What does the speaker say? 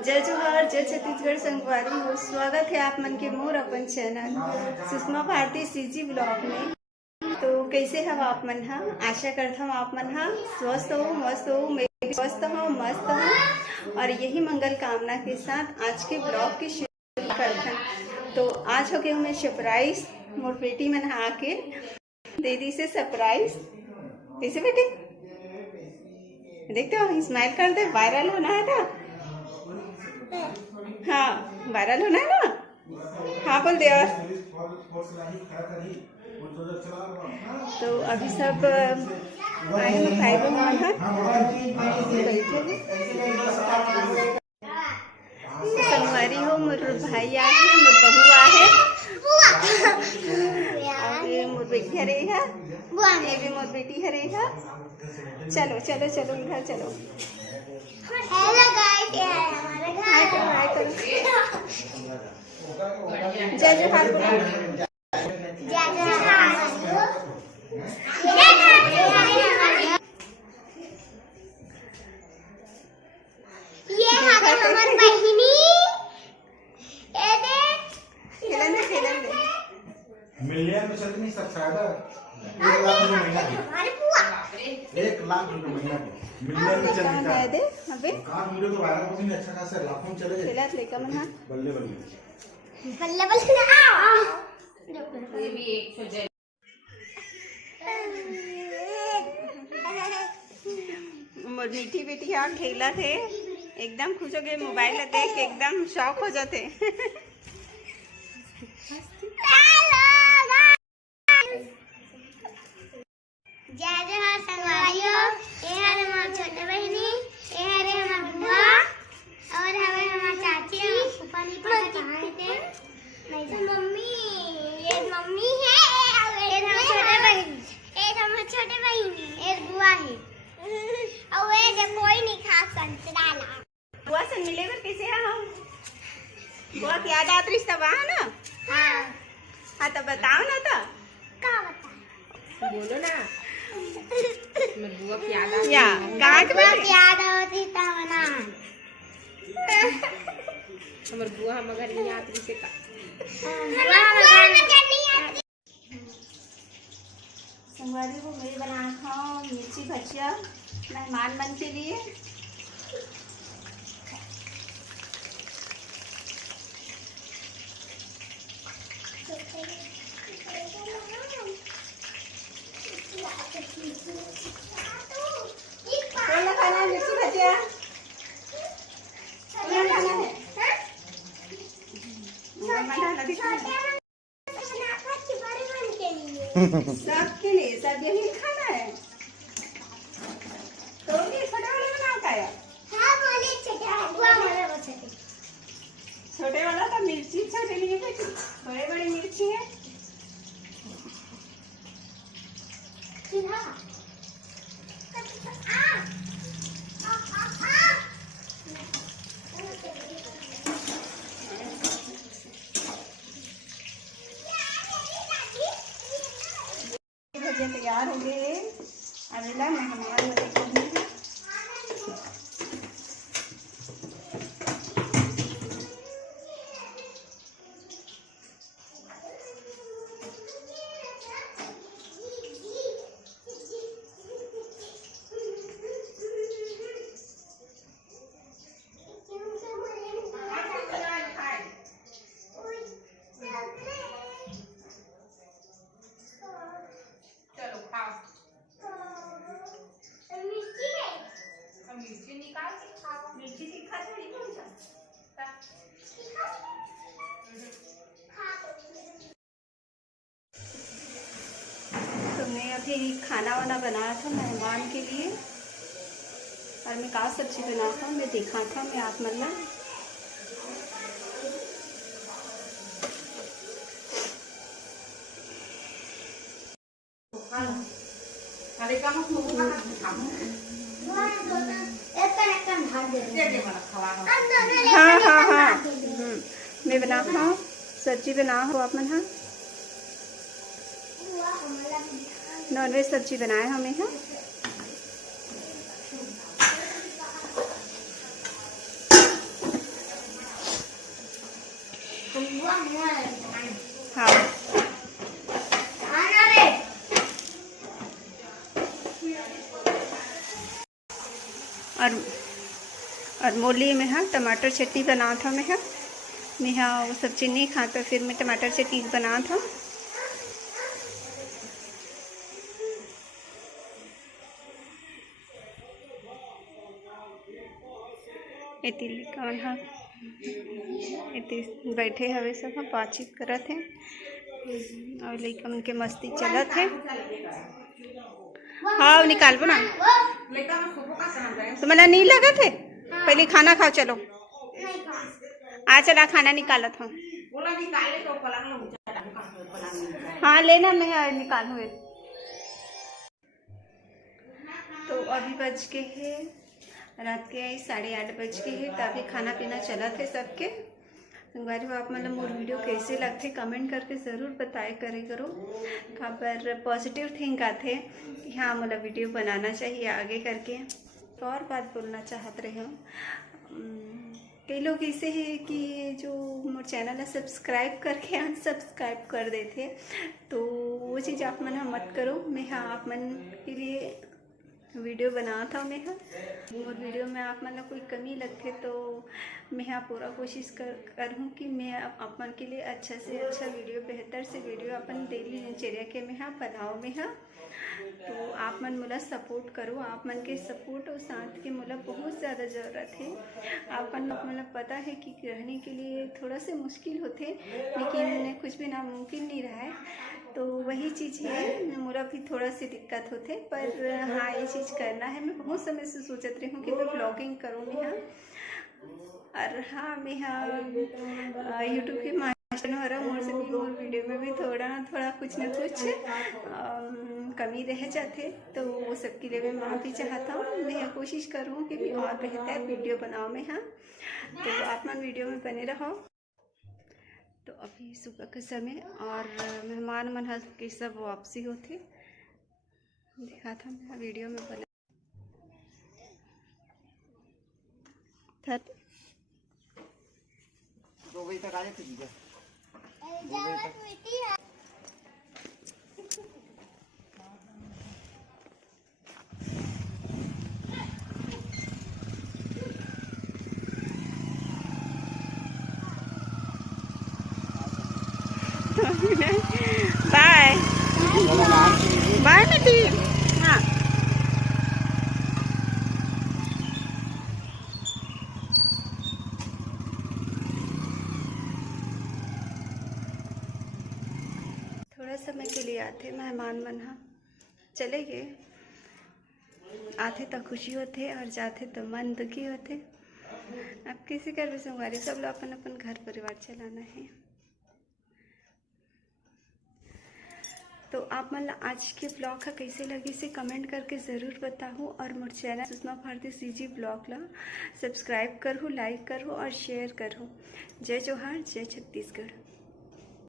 जय जोहार, जय छत्तीसगढ़ संगवारी हो। स्वागत है आप मन के मोर अपन channel Sushma Bharti CG blog में। तो कैसे हम आप मन हा? आशा करता हूँ आप मन हा स्वस्थ हो, मस्त हो। मैं भी स्वस्थ हूँ, मस्त हूँ और यही मंगल कामना के साथ आज के ब्लॉग की शुरू करते हैं। तो आज हो गए मैं सरप्राइज मोर बेटी मन हा आके दीदी से सरप्राइज। कैसे बेटी देखते हो, स्माइल कर दे। वायरल होना है ना? हाँ वायरल होना है ना? हाँ बोल दे। और तो अभी सब आए हैं भाई बहन संगवारी हो। मोर भाई आए हैं, मोर बहू आए और मोर बेटी हरे है, ये भी मोर बेटी हरे है। चलो चलो चलो घर चलो। हेलो गाइस, ये है हमारा घर। हाय करो। जय जोहार बोलो। जय जोहार। ये है हमारी बहिनी। ये देख खेलन दे मिलियन में चल नहीं सब्सक्राइबर 1 लाख रुपए महीना की। 1 लाख रुपए महीना की मिलियन में चल रहा है। अबे कहां वीडियो तो वायरल होने में अच्छा खासा लाखों चले गए। खेलत लेका मन हां बल्ले आ ये भी एक तो जय मोर मीठी बेटी आ खेला थे, एकदम खुश हो गए। मोबाइल देख के एकदम शौक हो जाते। जय जोहार संगवारियो। ये है हमारी छोटे बहनी, ये है हमारी बुआ और हमें हमारी चाची ऊपर नहीं पता कहाँ थे। मम्मी, ये मम्मी है और ये हमारी छोटे बहनी, ये हमारी छोटे बहनी, ये बुआ है और ये जब कोई नहीं खा संतरा ला। बुआ से मिले पर कैसे है हम? बुआ की याद आती रिश्ता वहाँ ना? हाँ हाँ तो बताओ ना। तो क्या बताओ बोलो ना। मेरे बुआ की याद आती या कहाँ के बुआ की याद आती तमना हमारे बुआ हम घर नहीं आती से का बुआ नहीं आती। संगवारी को मैं बना खाऊं मिर्ची भजिया मेहमान मन के लिए। खाना है मिर्ची भजिया, खाना है सबके लिए सब यही खाना है। तो ये छोटे वाला बनाओ क्या? हाँ बोले छोटे वाला तो मिर्ची छोटे नहीं है, बड़े बड़े मिर्ची है। भजिया तैयार हो गए। अरेला मेहमान मिर्ची तीखा थोड़ी तो मैं अभी खाना वाना बनाया था मेहमान के लिए और मैं का सब्जी बना था मैं देखा था मैं आप मतलब हाँ हाँ हाँ मैं बना खाऊँ सब्जी बना हो आप मन। हाँ नॉनवेज सब्जी बनाए हमें। हाँ और मोली में हाँ टमाटर चटनी बना था मैं हाँ वो सब चीज़ नहीं खा तो फिर मैं टमाटर चटनी बना था। इतनी लिकान हाँ इतनी बैठे हवे सब हाँ बातचीत करत हैं और लइका उनके मस्ती चलत है। हाँ निकाल बो ना तो मना नहीं लगा थे पहले खाना खाओ चलो आ चला खाना निकालत हूँ। हाँ लेना मैं निकालूँ। तो अभी बज के है रात के 8:30 बज के है तो अभी खाना पीना चला थे सबके। संगवारी हो आप मतलब मोर वीडियो कैसे लगते कमेंट करके ज़रूर बताए करे करो। खबर पॉजिटिव थिंक आते कि हाँ मतलब वीडियो बनाना चाहिए आगे करके। तो और बात बोलना चाहत रहे हूँ कई लोग ऐसे हैं कि जो मोर चैनल है सब्सक्राइब करके अनसब्सक्राइब कर देते तो वो चीज़ आप मन मत करो। मैं हाँ आप मन के लिए वीडियो बना था मैं हाँ मोर वीडियो में आप मतलब कोई कमी लगते तो मैं हाँ पूरा कोशिश करूँ कि मैं आप मन के लिए अच्छा से अच्छा वीडियो बेहतर से वीडियो अपन डेली दिनचर्या के में हाँ बनाओ में हाँ। तो आप मन मोला सपोर्ट करो आप मन के सपोर्ट और साथ के मोला बहुत ज़्यादा ज़रूरत है। आप मन मतलब पता है कि रहने के लिए थोड़ा से मुश्किल होते लेकिन कुछ भी नामुमकिन नहीं रहा है। तो वही चीज़ है मोरा भी थोड़ा सी दिक्कत होते पर हाँ ये चीज़ करना है। मैं बहुत समय से सोचत रही हूँ कि मैं ब्लॉगिंग करूँ मैं हाँ और हाँ मैं हाँ यूट्यूब के मास्टर हो रहा मोर से भी मोर वीडियो में भी थोड़ा ना थोड़ा कुछ ना कुछ कमी रह जाते तो वो सब के लिए मैं माफ़ी चाहता हूँ। मैं कोशिश करूँ कि मैं और बेहतर वीडियो बनाऊँ मैं हाँ। तो आप मन वीडियो में बने रहो। तो अभी सुबह का समय और मेहमान मन के सब वापसी होते देखा था मैं वीडियो में बना था। 2 बजे तक आ जाते दीदी। बाय बाय बेटी। हाँ थोड़ा समय के लिए आते मेहमान मन हाँ चले गए आते तो खुशी होते और जाते तो मन दुखी होते। अब किसी कर भी संगवारी सब लोग अपन अपन घर परिवार चलाना है। तो आप मतलब आज के ब्लॉग का कैसे लगे इसे कमेंट करके ज़रूर बताओ और मोर channel Sushma Bharti CG blog ला सब्सक्राइब करो लाइक करो और शेयर करो। जय जोहार जय छत्तीसगढ़।